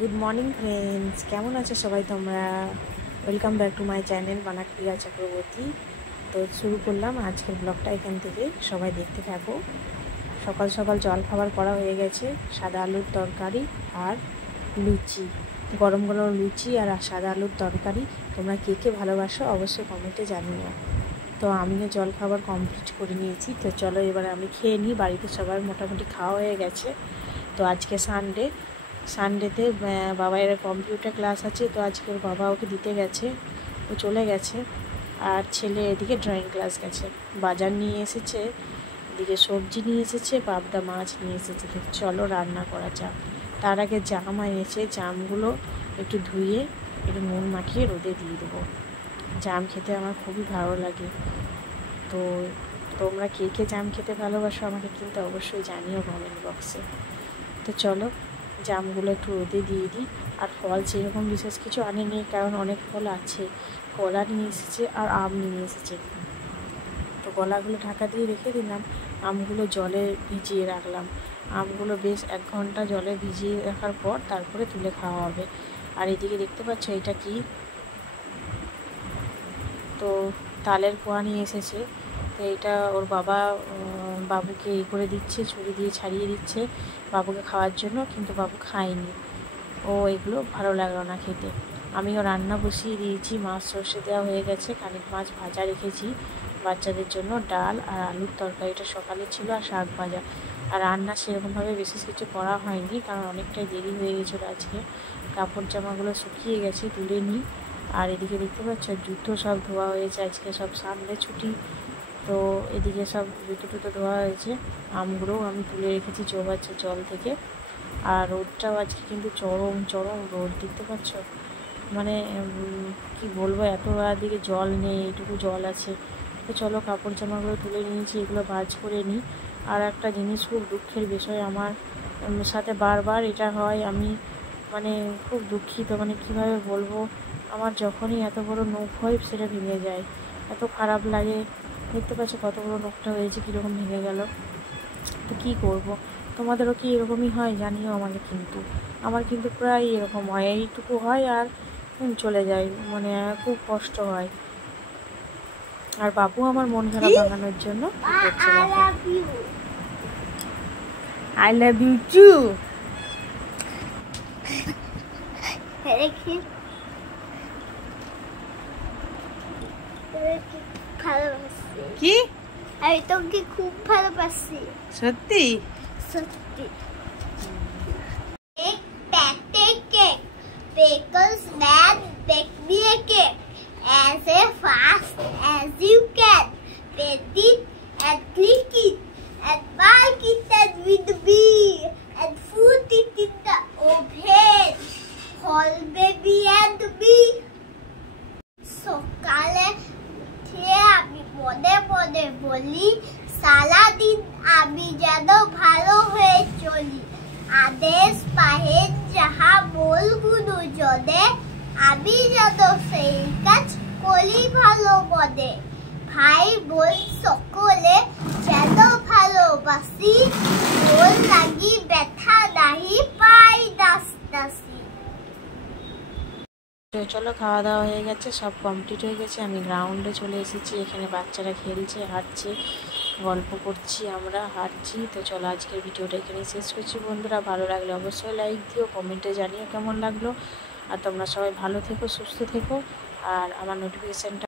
Good morning friends, কেমন আছো সবাই তোমরা? Welcome back to my channel বানাক প্রিয়া চক্রবর্তী। তো শুরু করলাম আজকের ব্লগটা এখান থেকে, সবাই দেখতে থাকো। সকাল সকাল জল খাবার করা হয়ে গেছে, সাদা আলুর তরকারি আর লুচি, গরম গরম লুচি আর সাদা আলুর তরকারি। তোমরা কে কে ভালোবাসো অবশ্যই কমেন্টে জানিও। তো আমিও জল খাবার কমপ্লিট করে নিয়েছি। তো চলো এবারে আমি খেয়ে নিই। বাড়িতে সবার মোটামুটি খাওয়া হয়ে গেছে। তো আজকে সানডেতে বাবার কম্পিউটার ক্লাস আছে, তো আজকে ওর বাবা ওকে দিতে গেছে, ও চলে গেছে। আর ছেলে এদিকে ড্রয়িং ক্লাস গেছে। বাজার নিয়ে এসেছে, এদিকে সবজি নিয়ে এসেছে, পাবদা মাছ নিয়ে এসেছে। তো চলো রান্না করা যাক। তার আগে জাম এনেছে, জামগুলো একটু ধুয়ে একটু নুন মাখিয়ে রোদে দিয়ে দেবো। জাম খেতে আমার খুবই ভালো লাগে। তো তোমরা কে কে জাম খেতে ভালোবাসো আমাকে কিন্তু অবশ্যই জানিও কমেন্ট বক্সে। তো চলো জামগুলো একটু রোদে দিয়ে দিই। আর ফল সেরকম বিশেষ কিছু আনেনি, কারণ অনেক ফল আছে। কলা নিয়ে এসেছে আর আম নিয়ে এসেছে। তো কলাগুলো ঢাকা দিয়ে রেখে দিলাম, আমগুলো জলে ভিজিয়ে রাখলাম। আমগুলো বেশ 1 ঘন্টা জলে ভিজিয়ে রাখার পর তারপরে তুলে খাওয়া হবে। আর এদিকে দেখতে পাচ্ছ এটা কি, তো তালের কোয়া নিয়ে এসেছে। তো এটা ওর বাবা বাবুকে করে দিচ্ছে, ছুরি দিয়ে ছাড়িয়ে দিচ্ছে বাবুকে খাওয়ার জন্য, কিন্তু বাবু খায়নি। ও এগুলো ভালো লাগলো না খেতে। আমিও রান্না বসিয়ে দিয়েছি, মাছ সর্ষে দেওয়া হয়ে গেছে, খানিক মাছ ভাজা রেখেছি বাচ্চাদের জন্য। ডাল আর আলুর তরকারিটা সকালে ছিল, আর শাক ভাজা। আর রান্না সেরকমভাবে বিশেষ কিছু করা হয়নি, কারণ অনেকটাই দেরি হয়ে গেছিলো আজকে। কাপড় জামাগুলো শুকিয়ে গেছে, তুলে নিই। আর এদিকে দেখতে পাচ্ছ জুতো সব ধোয়া হয়েছে, আজকে সব সানডে ছুটি। তো এদিকে সব জুতো টুতো ধোয়া হয়েছে। আমগুলোও আমি তুলে রেখেছি চৌবাচ্চার জল থেকে। আর রোদটাও আজকে কিন্তু চরম চরম রোদ, দেখতে পাচ্ছ। মানে কি বলবো, এত দিকে জল নেই, এইটুকু জল আছে। তো চলো কাপড় জামাগুলো তুলে নিয়েছি, এগুলো ভাঁজ করে নিই। আর একটা জিনিস খুব দুঃখের বিষয় আমার সাথে বারবার এটা হয়, আমি মানে খুব দুঃখিত, মানে কিভাবে বলবো। আমার যখনই এত বড় নখ হয় সেটা ভেঙে যায়, এত খারাপ লাগে। দেখতে পাচ্ছ কত বড় নখটা হয়েছে, কীরকম ভেঙে গেল। তো কী করবো, তোমাদেরও কি এরকমই হয় জানিও আমাকে। কিন্তু আমার কিন্তু প্রায় এরকম হয়, এইটুকু হয় আর চলে যায়, মানে খুব কষ্ট হয়। আর বাবু আমার মন খারাপ ভাঙানোর জন্য আই লাভ ইউ টু। কি আমি তোকে খুব ভালোবাসি, সত্যি সত্যি। Pickles man, bake me a cake as fast as you can. Bake it and click it and bake it and with me and put it in the oven. Call baby and me. সকালে উঠে আমি মনে মনে বলি, সারাদিন আমি যেন ভালো হয়ে চলি। আদেশ পাহেন যাহা বল গুরুজনে, আমি যেন সেই কাজ করি ভালো মনে। ভাই বোন সকলে যেন ভালোবাসি, মন লাগি ব্যথা নাহি পাই নাস্তাসি। তো চলো খাওয়া দাওয়া হয়ে গেছে, সব কমপ্লিট হয়ে গেছে। আমি গ্রাউন্ডে চলে এসেছি, এখানে বাচ্চারা খেলছে, হাঁটছে, গল্প করছি, আমরা হাঁটছি। তো চলো আজকের ভিডিওটা এখানেই শেষ করছি বন্ধুরা। ভালো লাগলে অবশ্যই লাইক দিও, কমেন্টে জানিও কেমন লাগলো। আর তোমরা সবাই ভালো থেকো, সুস্থ থেকো। আর আমার নোটিফিকেশানটা